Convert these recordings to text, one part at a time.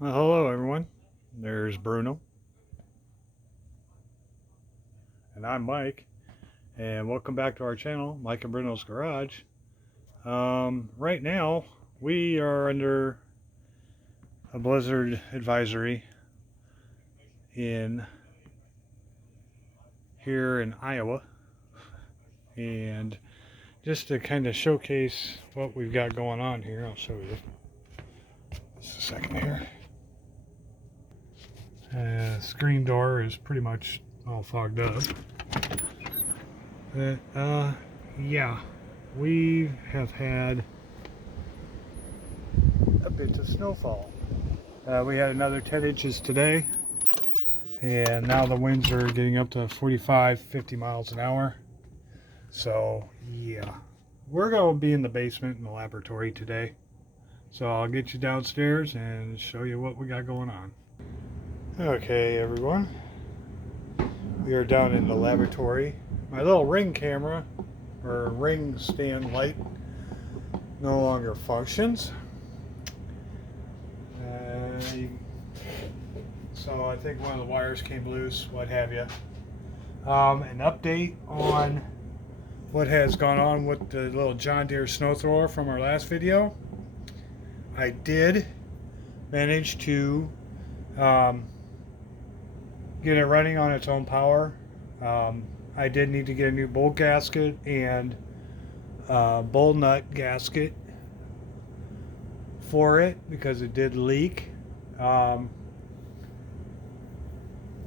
Well, hello everyone. There's Bruno, and I'm Mike, and welcome back to our channel, Mike and Bruno's Garage. Right now, we are under a blizzard advisory in here in Iowa, and just to kind of showcase what we've got going on here, I'll show you. Just a second here. Screen door is pretty much all fogged up. But, yeah, we have had a bit of snowfall. We had another 10 inches today, and now the winds are getting up to 45, 50 miles an hour. So, yeah, we're going to be in the basement in the laboratory today. So I'll get you downstairs and show you what we got going on. Okay, everyone. We are down in the laboratory. My little ring camera, or ring stand light, no longer functions. So I think one of the wires came loose, what have you. An update on what has gone on with the little John Deere snow thrower from our last video. I did manage to get it running on its own power. I did need to get a new bolt gasket and bowl nut gasket for it because it did leak. The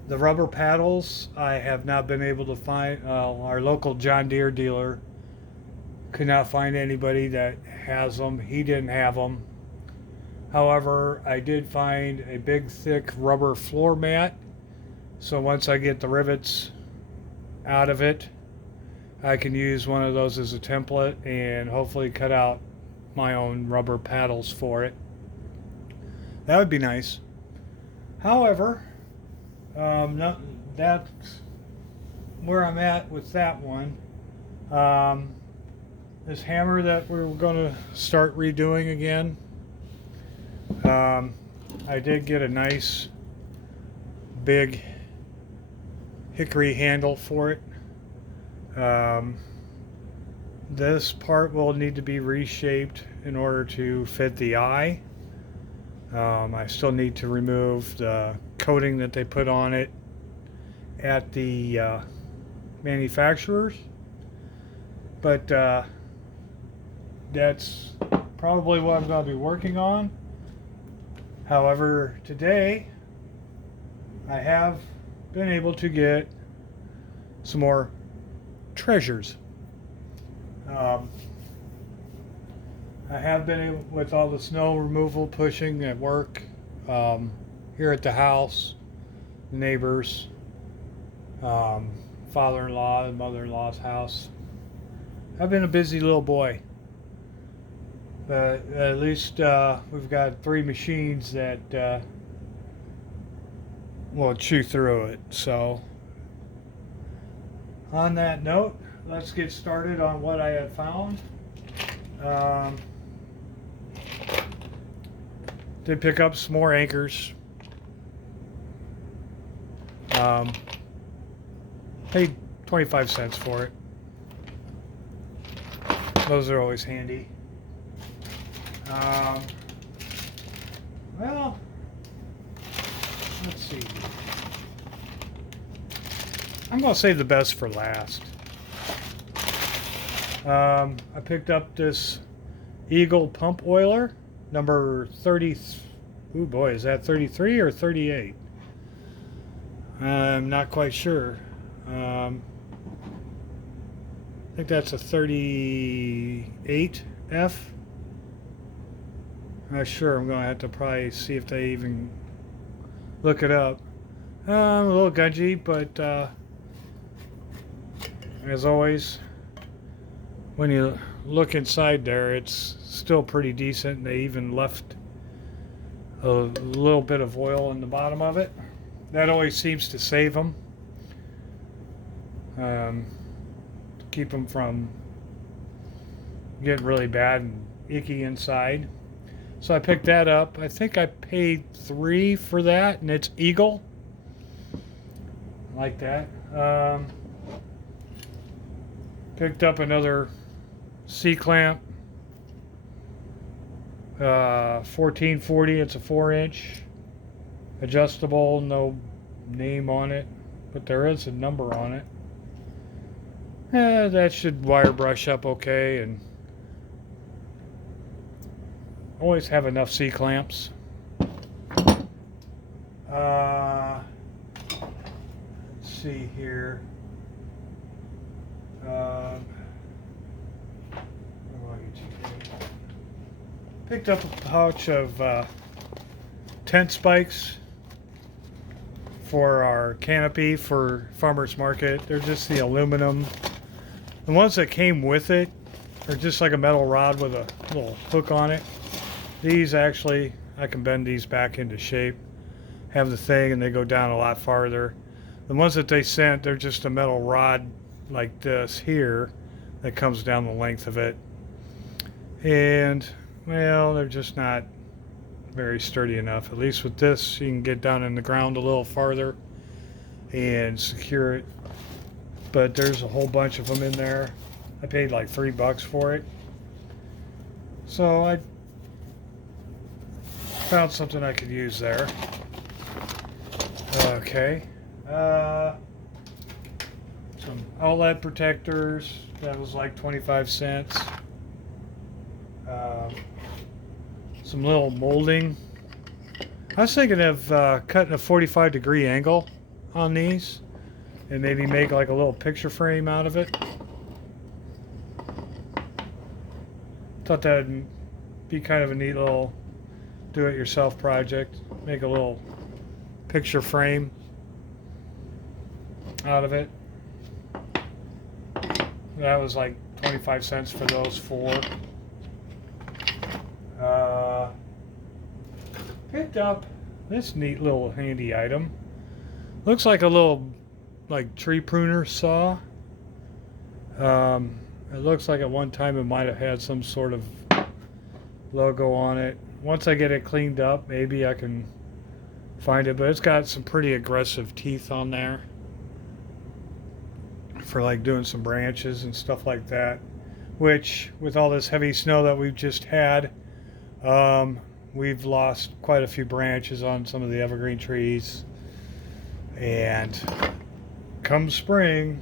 rubber paddles I have not been able to find. Our local John Deere dealer could not find anybody that has them. He didn't have them. However, I did find a big thick rubber floor mat, so once I get the rivets out of it, I can use one of those as a template and hopefully cut out my own rubber paddles for it. That would be nice. However, that's where I'm at with that one. This hammer that we're going to start redoing again, I did get a nice big hickory handle for it. This part will need to be reshaped in order to fit the eye. I still need to remove the coating that they put on it at the manufacturers, but that's probably what I'm going to be working on. However, today I have been able to get some more treasures. I have been able, with all the snow removal pushing at work, here at the house, neighbors, father-in-law and mother-in-law's house. I've been a busy little boy, but at least we've got 3 machines that will chew through it. So on that note, let's get started on what I have found. Did pick up some more anchors. Paid 25 cents for it. Those are always handy. Well, let's see. I'm going to save the best for last. I picked up this Eagle pump oiler, number 30. Oh boy, is that 33 or 38? I'm not quite sure. I think that's a 38F. Not sure. I'm going to have to probably see if they even look it up. I'm a little gungy, but as always, when you look inside there, it's still pretty decent. And they even left a little bit of oil in the bottom of it. That always seems to save them. To keep them from getting really bad and icky inside. So I picked that up. I think I paid $3 for that, and it's Eagle. Like that. Picked up another C-clamp. 1440. It's a 4-inch. Adjustable. No name on it, but there is a number on it. That should wire brush up okay, and always have enough C-clamps. Let's see here. Picked up a pouch of tent spikes for our canopy for farmers market. They're just the aluminum. The ones that came with it are just like a metal rod with a little hook on it. These actually, I can bend these back into shape, have the thing, and they go down a lot farther. The ones that they sent, they're just a metal rod like this here that comes down the length of it. And, well, they're just not very sturdy enough. At least with this, you can get down in the ground a little farther and secure it. But there's a whole bunch of them in there. I paid like $3 for it. So I found something I could use there. Okay. Some outlet protectors. That was like 25 cents. Some little molding. I was thinking of cutting a 45-degree angle on these and maybe make like a little picture frame out of it. Thought that would be kind of a neat little do-it-yourself project. Make a little picture frame out of it. That was like 25 cents for those 4. Picked up this neat little handy item. Looks like a little like tree pruner saw. It looks like at one time it might have had some sort of logo on it. Once I get it cleaned up, maybe I can find it, but it's got some pretty aggressive teeth on there for like doing some branches and stuff like that, which with all this heavy snow that we've just had, we've lost quite a few branches on some of the evergreen trees. And come spring,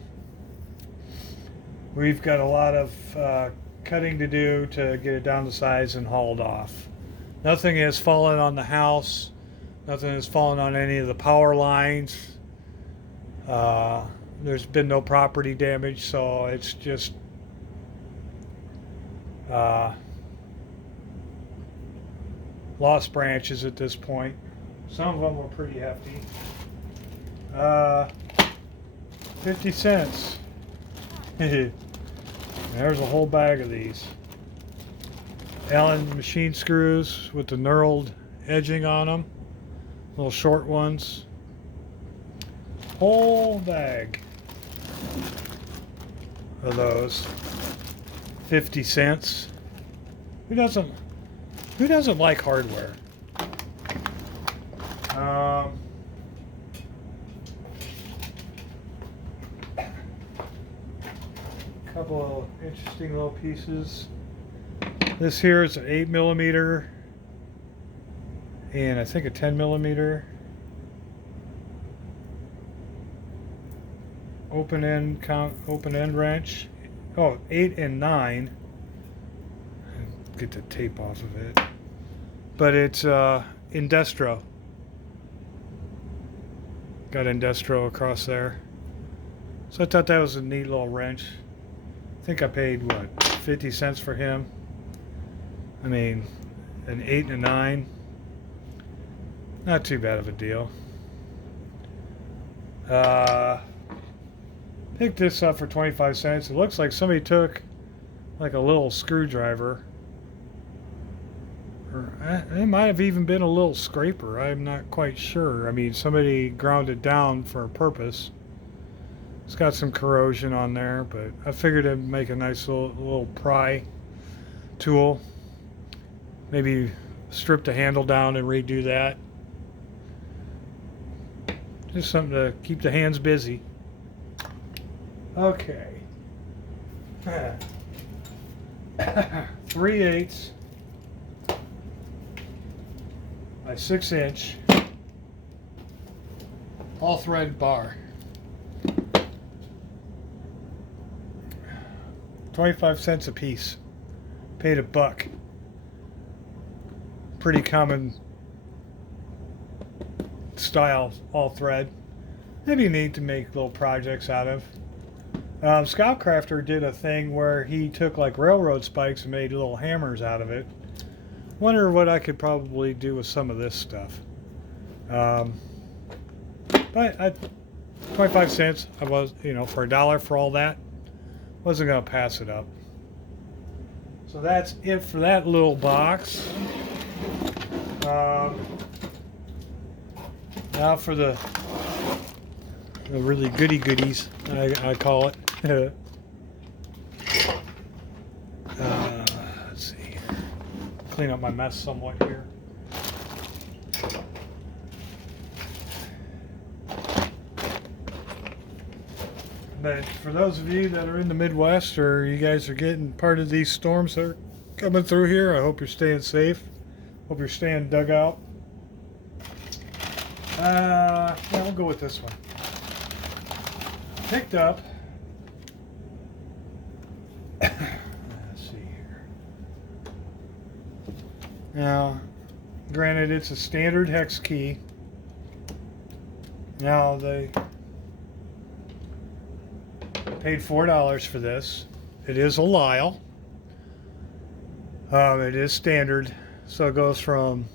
we've got a lot of cutting to do to get it down to size and hauled off. Nothing has fallen on the house. Nothing has fallen on any of the power lines. There's been no property damage, so it's just lost branches at this point. Some of them were pretty hefty. 50 cents. There's a whole bag of these. Allen machine screws with the knurled edging on them. Little short ones. Whole bag of those. 50 cents. Who doesn't like hardware? Couple of interesting little pieces. This here is an 8mm and I think a 10mm open end wrench. Oh, 8 and 9. Get the tape off of it. But it's Indestro. Got Indestro across there. So I thought that was a neat little wrench. I think I paid, what, 50 cents for him? I mean, an 8 and a 9. Not too bad of a deal. Picked this up for 25 cents. It looks like somebody took like a little screwdriver. Or it might have even been a little scraper. I'm not quite sure. I mean, somebody ground it down for a purpose. It's got some corrosion on there, but I figured it'd make a nice little pry tool. Maybe strip the handle down and redo that. Just something to keep the hands busy. Okay. 3/8 by 6" all thread bar. 25 cents a piece. Paid $1. Pretty common style, all thread. Maybe neat to make little projects out of. Scout Crafter did a thing where he took like railroad spikes and made little hammers out of it. Wonder what I could probably do with some of this stuff. But 25 cents, I was, for $1 for all that, wasn't gonna pass it up. So that's it for that little box. Now for the really goody goodies, I call it. Let's see. Clean up my mess somewhat here. But for those of you that are in the Midwest, or you guys are getting part of these storms that are coming through here, I hope you're staying safe. Hope you're staying dug out. Yeah, we'll go with this one. Picked up. Let's see here. Now, granted, it's a standard hex key. Now they paid $4 for this. It is a Lyle. It is standard, so it goes from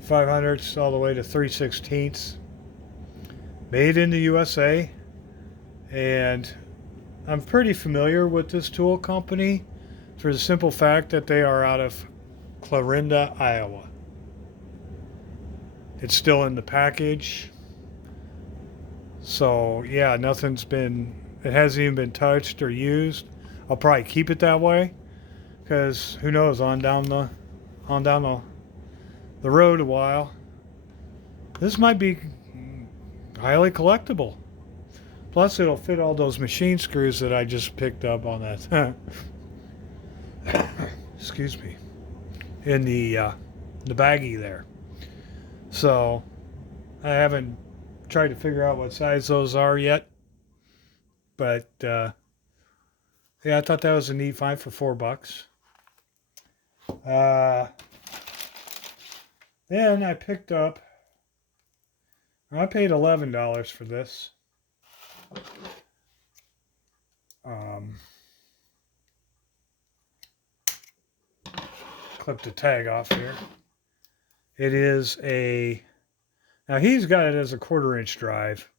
5/100 all the way to 3/16. Made in the USA, and I'm pretty familiar with this tool company for the simple fact that they are out of Clarinda, Iowa. It's still in the package. So yeah, it hasn't even been touched or used. I'll probably keep it that way, because who knows, on down the road a while, this might be highly collectible. Plus it'll fit all those machine screws that I just picked up on that excuse me, in the baggie there. So I haven't tried to figure out what size those are yet, but yeah, I thought that was a neat find for $4. Then I picked up, I paid $11 for this. Clip the tag off here. It is now he's got it as a 1/4" drive.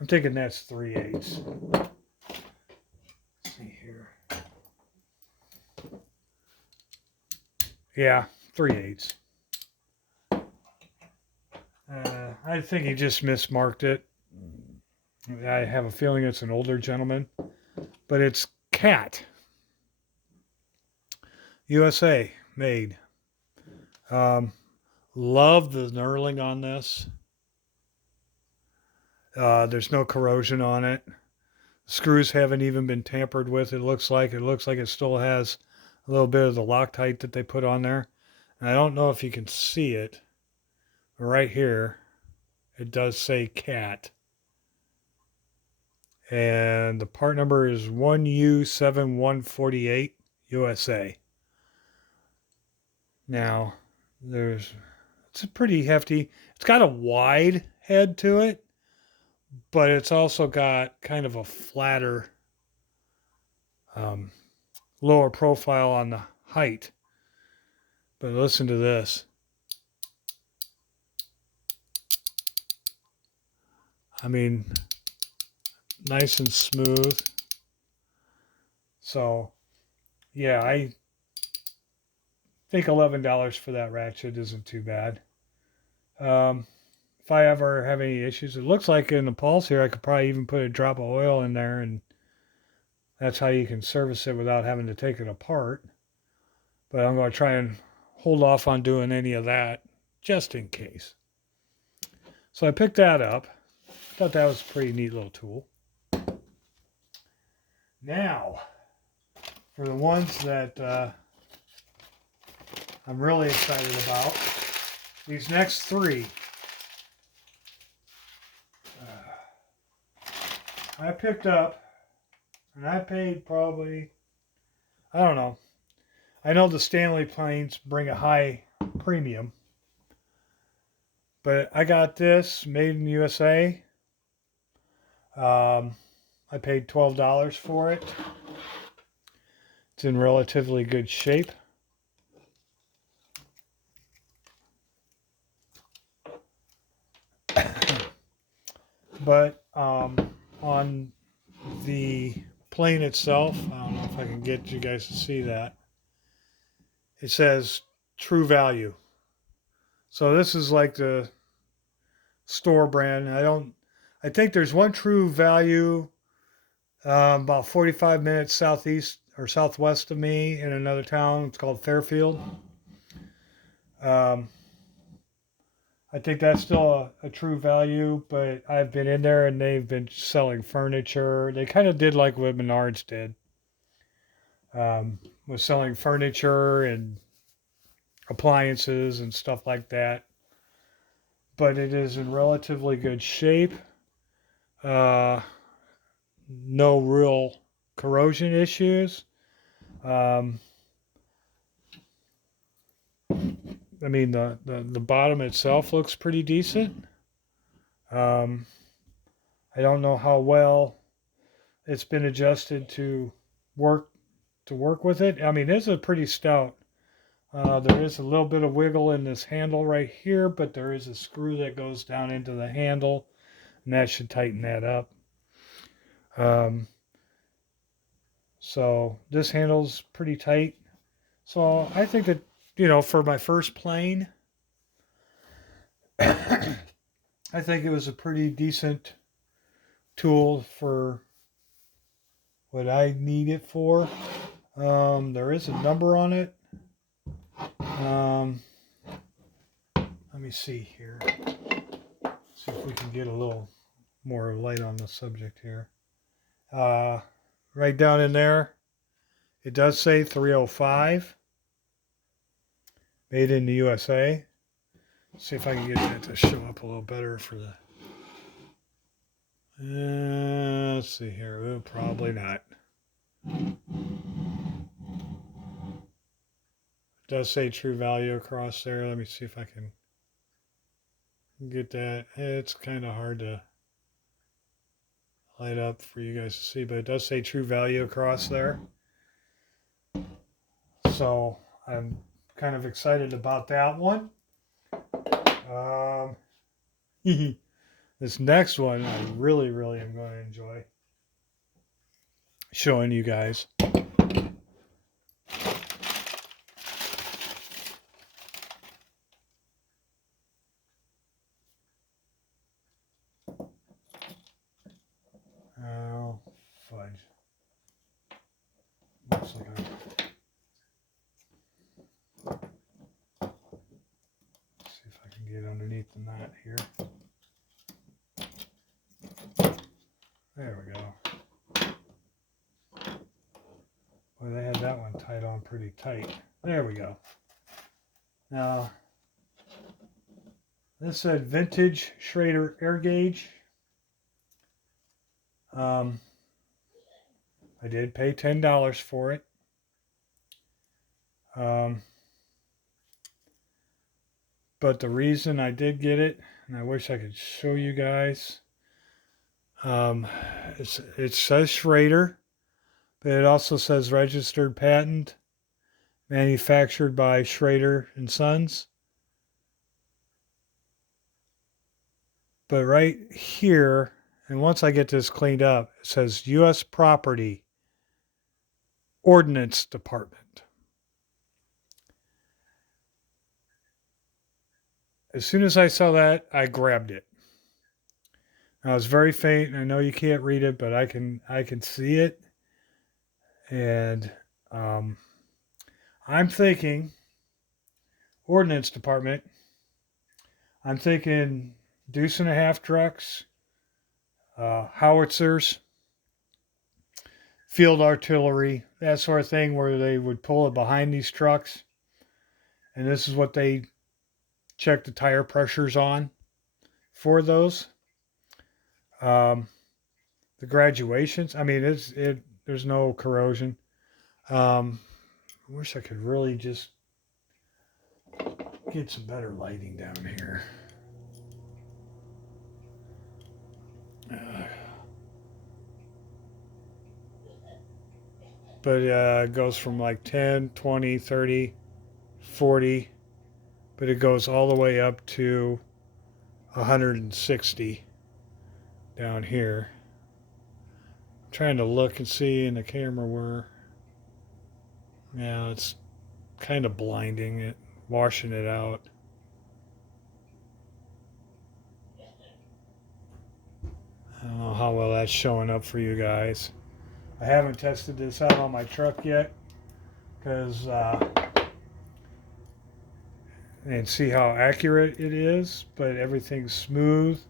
I'm thinking that's 3/8. Let's see here. Yeah, 3/8. I think he just mismarked it. I have a feeling it's an older gentleman, but it's Cat. USA made. Love the knurling on this. There's no corrosion on it. Screws haven't even been tampered with. It looks like it still has a little bit of the Loctite that they put on there. And I don't know if you can see it. But right here, it does say Cat. And the part number is 1U7148 USA. Now, it's a pretty hefty, it's got a wide head to it, but it's also got kind of a flatter, lower profile on the height. But listen to this. I mean, nice and smooth. So, yeah, I think $11 for that ratchet isn't too bad. If I ever have any issues, it looks like in the pulse here, I could probably even put a drop of oil in there, and that's how you can service it without having to take it apart. but I'm going to try and hold off on doing any of that just in case. So I picked that up. Thought that was a pretty neat little tool. Now, for the ones that I'm really excited about, these next three, I picked up, and I paid probably, I don't know. I know the Stanley planes bring a high premium, but I got this made in the USA. I paid $12 for it. It's in relatively good shape. But on the plane itself, I don't know if I can get you guys to see that. It says True Value. So this is like the store brand. I think there's one True Value about 45 minutes southeast or southwest of me in another town. It's called Fairfield. I think that's still a True Value, but I've been in there and they've been selling furniture. They kind of did like what Menards did, was selling furniture and appliances and stuff like that. But it is in relatively good shape. No real corrosion issues. I mean, the bottom itself looks pretty decent. I don't know how well it's been adjusted to work with it. I mean, it's a pretty stout. There is a little bit of wiggle in this handle right here, but there is a screw that goes down into the handle, and that should tighten that up. So this handle's pretty tight. So I think that, for my first plane, I think it was a pretty decent tool for what I need it for. There is a number on it. Let me see here. See if we can get a little more light on the subject here. Right down in there, it does say 305. Made in the USA. Let's see if I can get that to show up a little better for the... let's see here. Well, probably not. It does say True Value across there. Let me see if I can get that. It's kind of hard to light up for you guys to see, but it does say True Value across there. So I'm kind of excited about that one. This next one I really, really am going to enjoy showing you guys. Oh, fudge. Looks like let's see if I can get underneath the mat here. There we go. Well, they had that one tied on pretty tight. There we go. Now, this said Vintage Schrader Air Gauge. I did pay $10 for it. But the reason I did get it, and I wish I could show you guys, it says Schrader, but it also says registered patent, manufactured by Schrader and Sons. But right here, and once I get this cleaned up, it says U.S. Property Ordnance Department. As soon as I saw that, I grabbed it. Now it's very faint, and I know you can't read it, but I can see it. And I'm thinking, ordnance department, I'm thinking deuce and a half trucks, howitzers, field artillery, that sort of thing, where they would pull it behind these trucks. And this is what they check the tire pressures on for those. Um, the graduations, I mean, there's no corrosion. I wish I could really just get some better lighting down here. But it goes from like 10, 20, 30, 40, but it goes all the way up to 160 down here. I'm trying to look and see in the camera where, yeah, it's kind of blinding it, washing it out. I don't know how well that's showing up for you guys. I haven't tested this out on my truck yet because and see how accurate it is, but everything's smooth.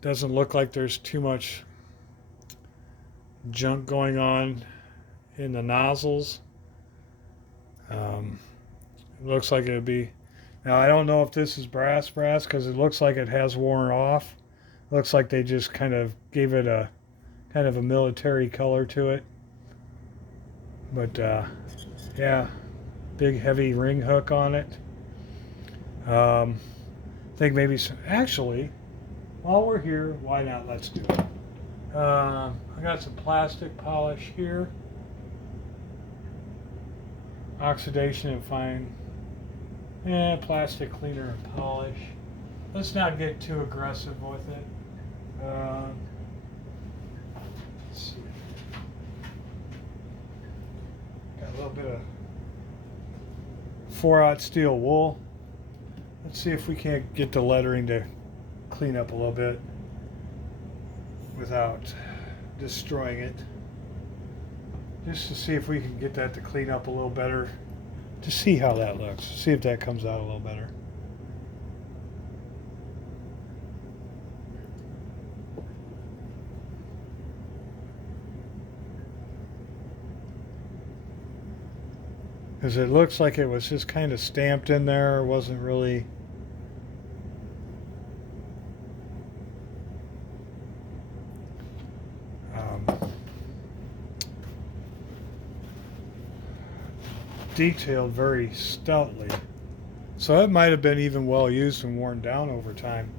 Doesn't look like there's too much junk going on in the nozzles. It looks like it would be. Now I don't know if this is brass because it looks like it has worn off. Looks like they just kind of gave it a kind of a military color to it. But yeah, big heavy ring hook on it. I think maybe some, actually, while we're here, why not? Let's do it. I got some plastic polish here. Oxidation and fine. Plastic cleaner and polish. Let's not get too aggressive with it. Let's see. Got a little bit of 4/0 steel wool. Let's see if we can't get the lettering to clean up a little bit without destroying it. Just to see if we can get that to clean up a little better. To see how that looks. See if that comes out a little better. Because it looks like it was just kind of stamped in there. It wasn't really. Detailed very stoutly. So it might have been even well used and worn down over time.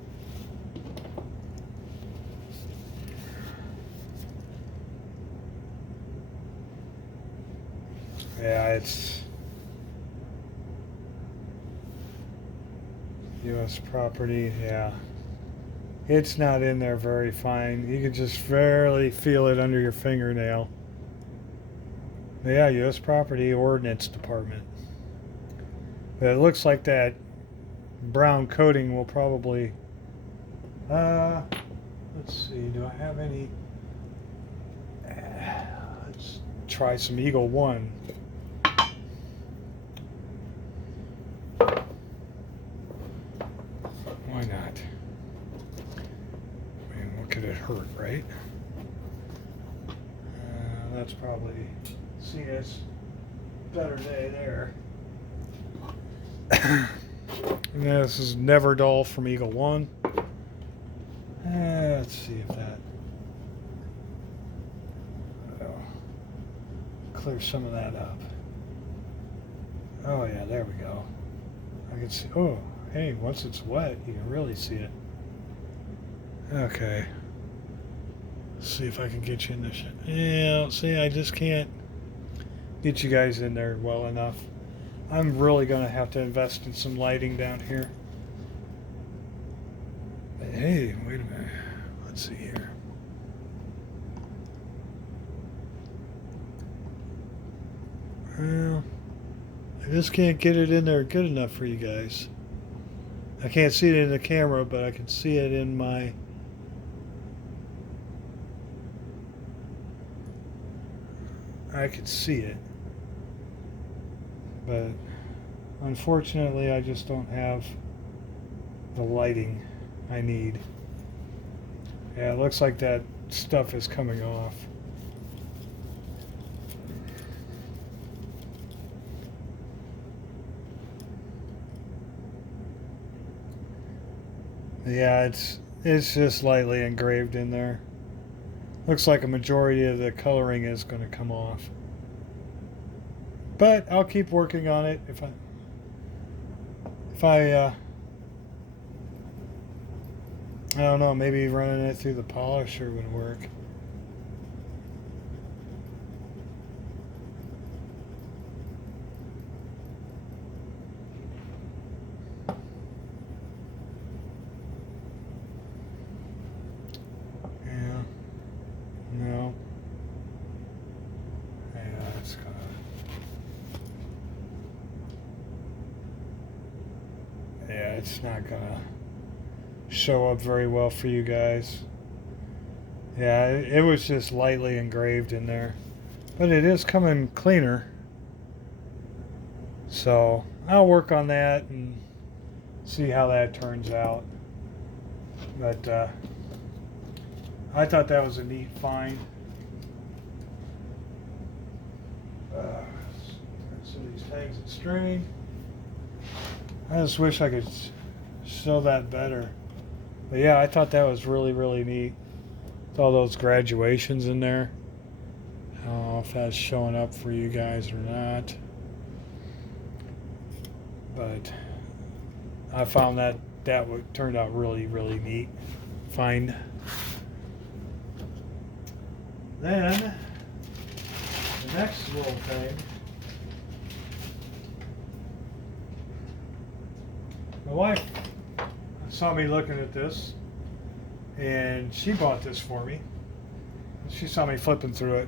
Yeah, it's U.S. property, yeah. It's not in there very fine. You can just barely feel it under your fingernail. Yeah, U.S. Property Ordnance Department. But it looks like that brown coating will probably. Let's see. Do I have any? Let's try some Eagle One. Why not? I mean, what could it hurt, right? That's probably. See, it's better day there. And this is Never Dull from Eagle One. Let's see if that clear some of that up. Oh yeah, there we go. I can see. Oh, hey, once it's wet, you can really see it. Okay. Let's see if I can get you in this. Yeah, see, I just can't get you guys in there well enough. I'm really going to have to invest in some lighting down here. But hey, wait a minute. Let's see here. Well, I just can't get it in there good enough for you guys. I can't see it in the camera, but I can see it in my... I can see it. But unfortunately, I just don't have the lighting I need. Yeah, it looks like that stuff is coming off. Yeah, it's just lightly engraved in there. Looks like a majority of the coloring is going to come off. But I'll keep working on it. If I I don't know, maybe running it through the polisher would work. Yeah. No. Yeah, it's gonna. Yeah, it's not gonna show up very well for you guys. Yeah, it was just lightly engraved in there. But it is coming cleaner. So I'll work on that and see how that turns out. But I thought that was a neat find. So these tags and string. I just wish I could show that better. But yeah, I thought that was really, really neat. With all those graduations in there. I don't know if that's showing up for you guys or not. But I found that turned out really, really neat. Find. Then the next little thing. My wife saw me looking at this, and she bought this for me. She saw me flipping through it.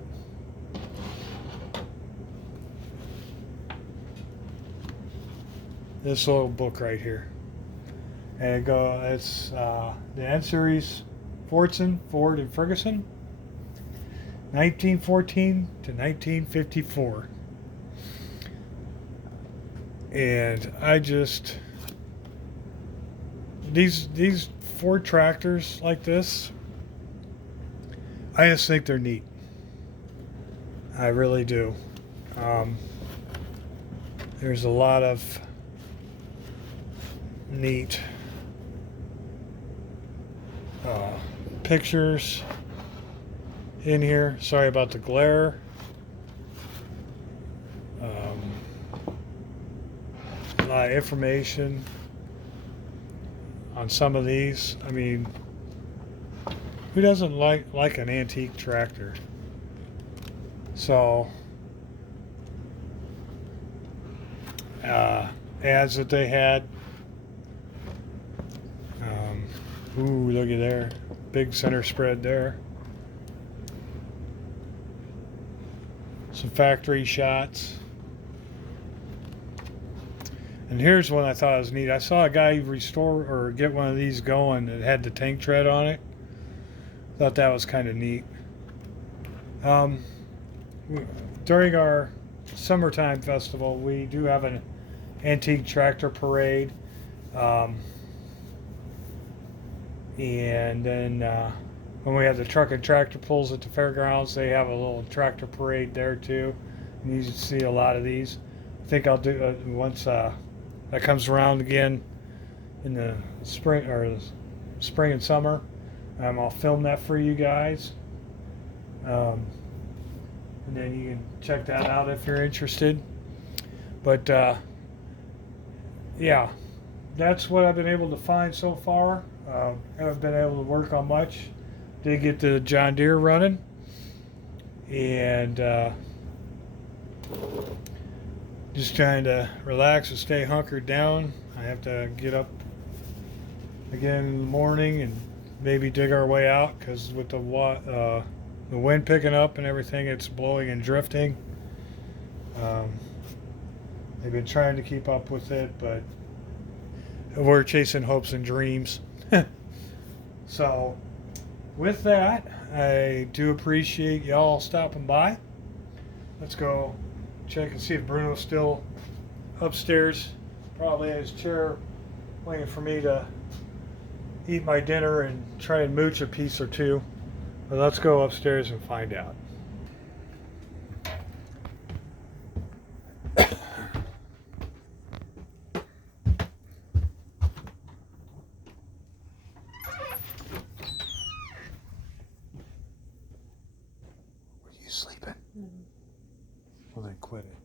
This little book right here. And it's the N Series Fordson, Ford and Ferguson, 1914 to 1954. And I just these Ford tractors like this, I just think they're neat. I really do. There's a lot of neat pictures in here. Sorry about the glare. A lot of information on some of these. I mean, who doesn't like an antique tractor? So ads that they had. Ooh, looky there. Big center spread there. Some factory shots. And here's one I thought was neat. I saw a guy restore or get one of these going that had the tank tread on it. Thought that was kind of neat. During our summertime festival, we do have an antique tractor parade. And then when we have the truck and tractor pulls at the fairgrounds, they have a little tractor parade there too. And you see a lot of these. I think I'll do once that comes around again in the spring and summer. I'll film that for you guys. And then you can check that out if you're interested. But yeah, that's what I've been able to find so far. Haven't been able to work on much. Did get the John Deere running, and just trying to relax and stay hunkered down. I have to get up again in the morning and maybe dig our way out, because with the wind picking up and everything, it's blowing and drifting. They've been trying to keep up with it, but we're chasing hopes and dreams. So with that, I do appreciate y'all stopping by. Let's go check and see if Bruno's still upstairs, probably in his chair, waiting for me to eat my dinner and try and mooch a piece or two. But let's go upstairs and find out. Were you sleeping? Mm-hmm. Well, then quit it.